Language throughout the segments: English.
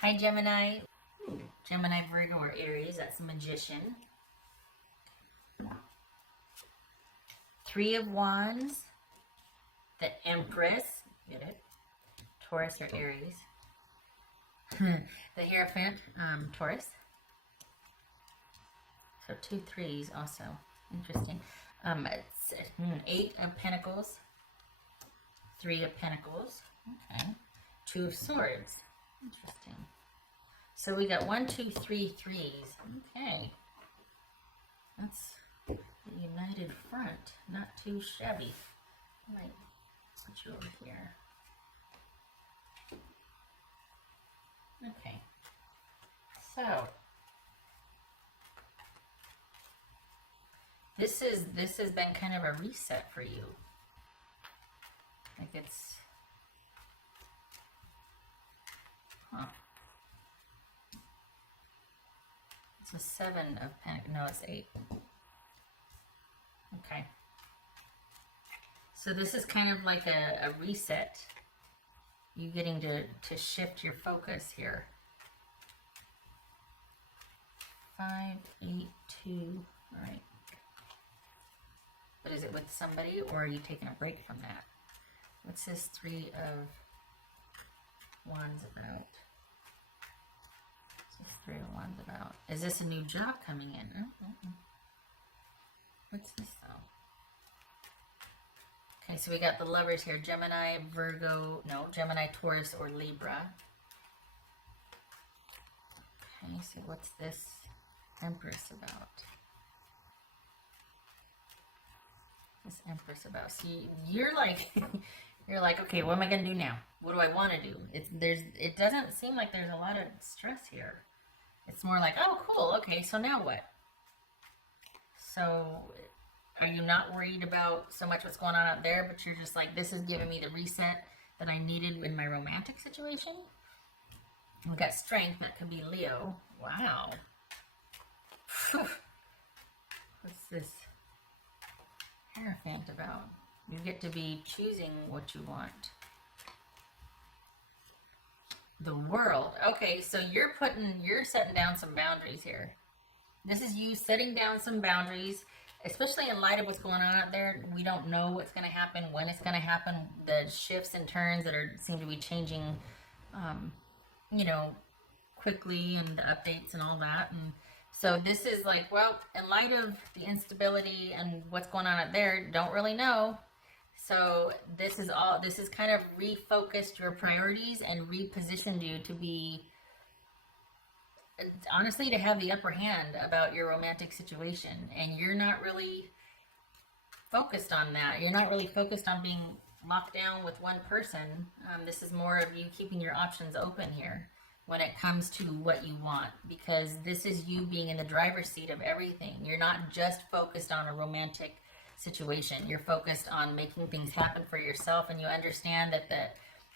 Hi, Gemini. Gemini, Virgo, or Aries. That's Magician. Three of Wands. The Empress. Get it? Taurus or Aries. The Hierophant, Taurus. So 2 threes also. Interesting. It's Eight of Pentacles. 3 of Pentacles. Okay. 2 of Swords. Interesting. So we got 1, 2, 3 threes. Okay. That's the united front. Not too shabby. I might put you over here. Okay. So this has been kind of a reset for you. Like it's It's a 7 of Pentacles. No, it's 8. Okay. So this is kind of like a reset. You getting to shift your focus here. 5, 8, 2. All right. But is it with somebody, or are you taking a break from that? What's this 3 of Wands about? What's this 3 of Wands about? Is this a new job coming in? What's this though? Okay, so we got the lovers here. Gemini, Virgo, no, Gemini, Taurus, or Libra. Okay, so what's this Empress about? This Empress about? See, you're like, you're like, okay, what am I gonna do now? What do I want to do? It doesn't seem like there's a lot of stress here. It's more like, oh, cool, okay, so now what? So, are you not worried about so much what's going on out there, but you're just like, this is giving me the reset that I needed in my romantic situation? We got Strength, that could be Leo. Wow. What's this Hierophant about? You get to be choosing what you want. The World. Okay, so you're setting down some boundaries here. This is you setting down some boundaries, especially in light of what's going on out there. We don't know what's going to happen, when it's going to happen, the shifts and turns that seem to be changing, quickly, and the updates and all that. And so this is like, well, in light of the instability and what's going on out there, don't really know. So this is kind of refocused your priorities and repositioned you to be, honestly, to have the upper hand about your romantic situation. And you're not really focused on that. You're not really focused on being locked down with one person. This is more of you keeping your options open here when it comes to what you want, because this is you being in the driver's seat of everything. You're not just focused on a romantic situation. You're focused on making things happen for yourself, and you understand that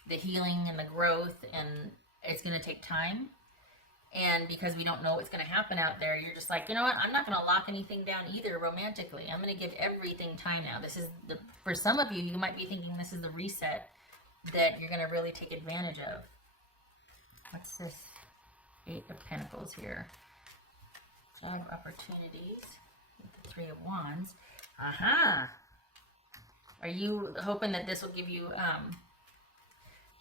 the healing and the growth, and it's going to take time. And because we don't know what's going to happen out there, you're just like, you know what? I'm not going to lock anything down either romantically. I'm going to give everything time now. This is for some of you, you might be thinking this is the reset that you're going to really take advantage of. What's this 8 of Pentacles here? 5 opportunities with the 3 of Wands. Aha! Are you hoping that this will give you,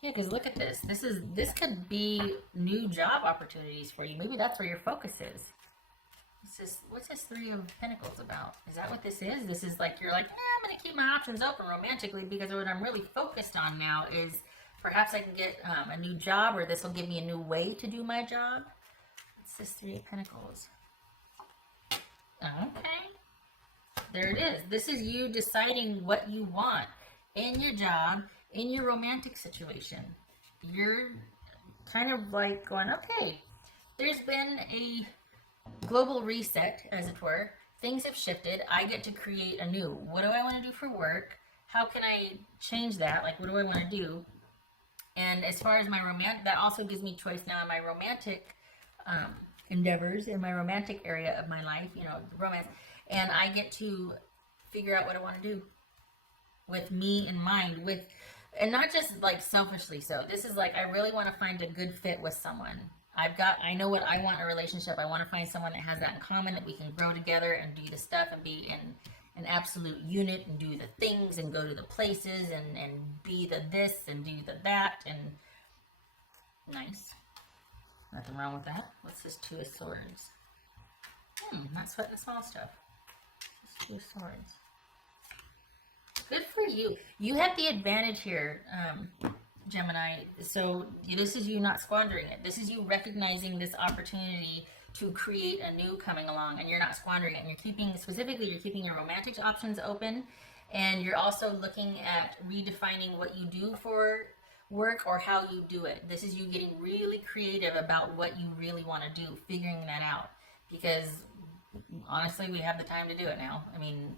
yeah, because look at this. This could be new job opportunities for you. Maybe that's where your focus is. What's this 3 of Pentacles about? Is that what this is? This is like, you're like, I'm going to keep my options open romantically, because what I'm really focused on now is perhaps I can get a new job, or this will give me a new way to do my job. What's this 3 of Pentacles? Okay. There it is. This is you deciding what you want in your job, in your romantic situation. You're kind of like going, okay, there's been a global reset, as it were. Things have shifted. I get to create anew. What do I want to do for work? How can I change that? Like, what do I want to do? And as far as my romantic, that also gives me choice now in my romantic endeavors, in my romantic area of my life, romance. And I get to figure out what I want to do with me in mind, with And not just like selfishly so. This is like, I really want to find a good fit with someone. I know what I want in a relationship. I want to find someone that has that in common, that we can grow together and do the stuff and be in an absolute unit and do the things and go to the places and be the this and do the that. And nice. Nothing wrong with that. What's this Two of Swords? Not sweating the small stuff. This Two of Swords. Good for you. You have the advantage here, Gemini. So this is you not squandering it. This is you recognizing this opportunity to create a new coming along, and you're not squandering it. And you're keeping, specifically, you're keeping your romantic options open, and you're also looking at redefining what you do for work or how you do it. This is you getting really creative about what you really want to do, figuring that out. Because honestly, we have the time to do it now. I mean,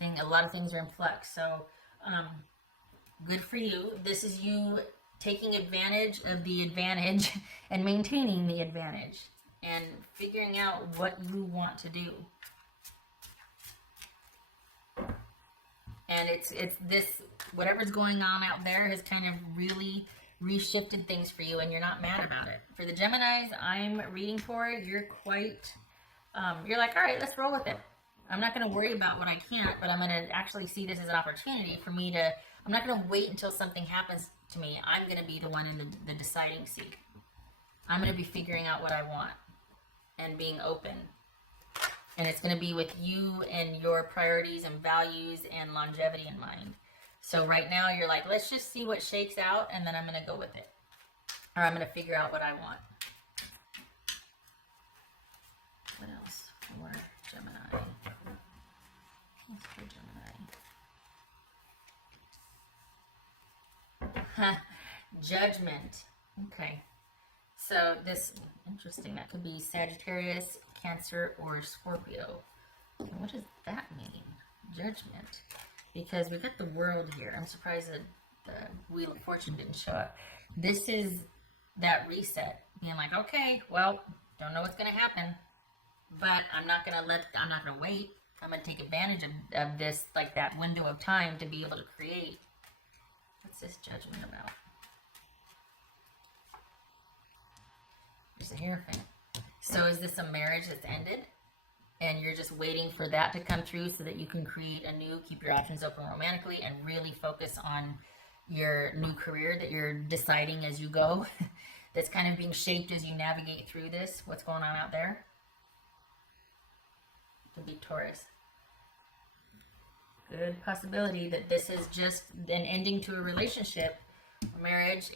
a lot of things are in flux. So, good for you. This is you taking advantage of the advantage and maintaining the advantage and figuring out what you want to do. And it's this, whatever's going on out there has kind of really reshifted things for you, and you're not mad about it. For the Geminis I'm reading for, you're quite, you're like, all right, let's roll with it. I'm not going to worry about what I can't, but I'm going to actually see this as an opportunity for me to, I'm not going to wait until something happens to me. I'm going to be the one in the deciding seat. I'm going to be figuring out what I want and being open. And it's going to be with you and your priorities and values and longevity in mind. So right now you're like, let's just see what shakes out, and then I'm going to go with it. Or I'm going to figure out what I want. What else for Gemini? What's for Gemini? Judgment. Okay. So this, interesting, that could be Sagittarius, Cancer, or Scorpio. What does that mean? Judgment. Because we've got the World here. I'm surprised that the Wheel of Fortune didn't show up. This is that reset. Being like, okay, well, don't know what's going to happen, but I'm not going to wait. I'm going to take advantage of this, like that window of time to be able to create. What's this Judgment about? There's a Hierophant. So is this a marriage that's ended? And you're just waiting for that to come through so that you can create a new, keep your options open romantically, and really focus on your new career that you're deciding as you go. That's kind of being shaped as you navigate through this. What's going on out there? Could be Taurus. Good possibility that this is just an ending to a relationship, a marriage,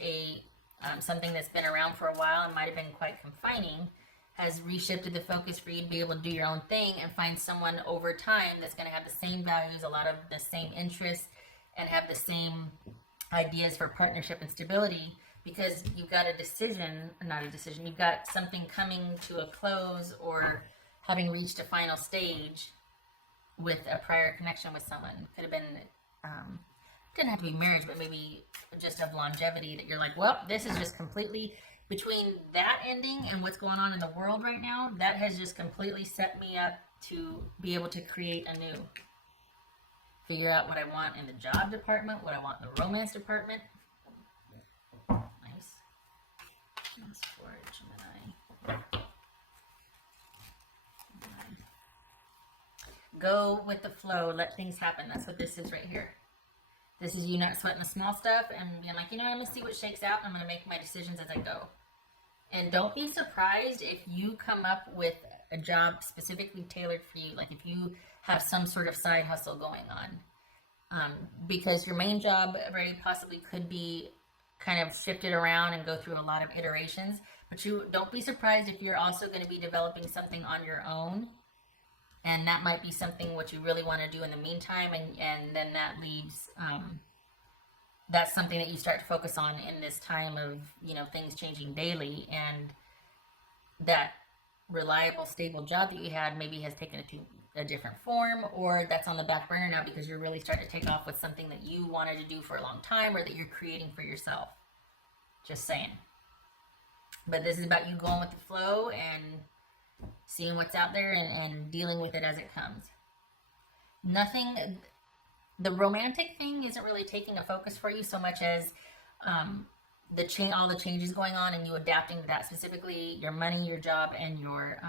something that's been around for a while and might have been quite confining, has reshifted the focus for you to be able to do your own thing and find someone over time that's going to have the same values, a lot of the same interests, and have the same ideas for partnership and stability, because you've got you've got something coming to a close or having reached a final stage with a prior connection with someone. Could have been, didn't have to be marriage, but maybe just of longevity, that you're like, well, this is just completely, between that ending and what's going on in the world right now, that has just completely set me up to be able to create anew. Figure out what I want in the job department, what I want in the romance department. Nice. That's for Gemini. Go with the flow, let things happen. That's what this is right here. This is you not sweating the small stuff and being like, you know, I'm going to see what shakes out. I'm going to make my decisions as I go. And don't be surprised if you come up with a job specifically tailored for you. Like if you have some sort of side hustle going on. Because your main job already possibly could be kind of shifted around and go through a lot of iterations. But you don't be surprised if you're also going to be developing something on your own. And that might be something what you really want to do in the meantime, and then that leaves, that's something that you start to focus on in this time of, you know, things changing daily, and that reliable, stable job that you had maybe has taken it to a different form, or that's on the back burner now because you're really starting to take off with something that you wanted to do for a long time, or that you're creating for yourself. Just saying. But this is about you going with the flow and seeing what's out there and dealing with it as it comes. Nothing the romantic thing isn't really taking a focus for you so much as all the changes going on and you adapting to that, specifically your money, your job, and your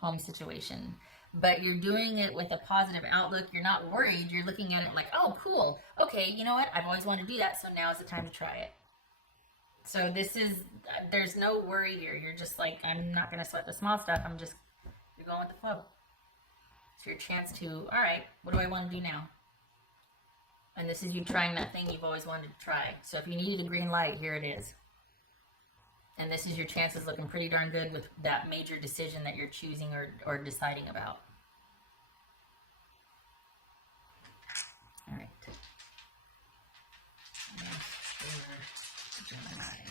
home situation. But you're doing it with a positive outlook. You're not worried. You're looking at it like, oh, cool. Okay, you know what? I've always wanted to do that, so now is the time to try it. So there's no worry here. You're just like, I'm not going to sweat the small stuff. You're going with the flow. It's your chance to, all right, what do I want to do now? And this is you trying that thing you've always wanted to try. So if you needed a green light, here it is. And this is your chances looking pretty darn good with that major decision that you're choosing or deciding about. All right. Gemini.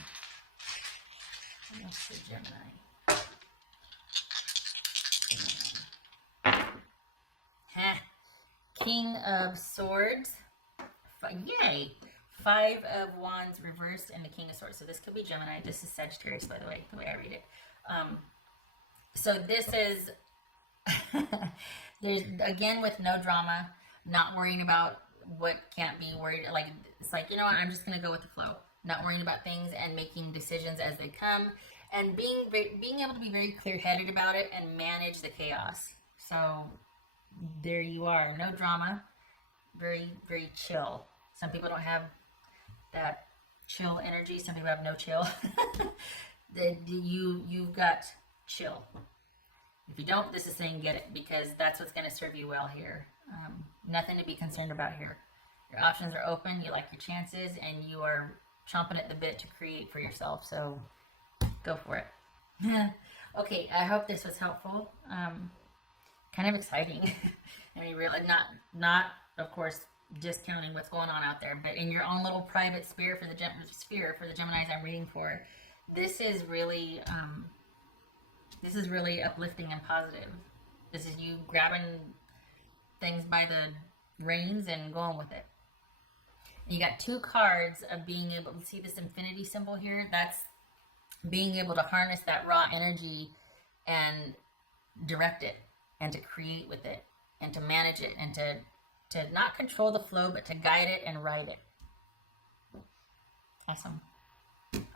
King of Swords. Yay! 5 of Wands reversed and the King of Swords. So this could be Gemini. This is Sagittarius, by the way I read it. So this is, there's, again, with no drama, not worrying about what can't be worried. Like, it's like, you know what, I'm just going to go with the flow. Not worrying about things and making decisions as they come. And being able to be very clear-headed about it and manage the chaos. So there you are. No drama. Very, very chill. Some people don't have that chill energy. Some people have no chill. You've got chill. If you don't, this is saying get it, because that's what's going to serve you well here. Nothing to be concerned about here. Your options are open. You like your chances, and you are chomping at the bit to create for yourself. So go for it. Okay, I hope this was helpful. Kind of exciting. I mean, really, not of course discounting what's going on out there, but in your own little private sphere for the Geminis I'm reading for, this is really uplifting and positive. This is you grabbing things by the reins and going with it. And you got 2 cards of being able to see this infinity symbol here. That's being able to harness that raw energy and direct it and to create with it and to manage it and to not control the flow, but to guide it and ride it. Awesome.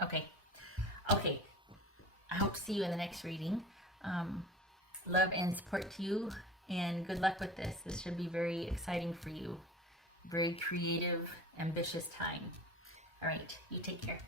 Okay. I hope to see you in the next reading. Love and support to you, and good luck with this. This should be very exciting for you. Very creative, ambitious time. All right. You take care.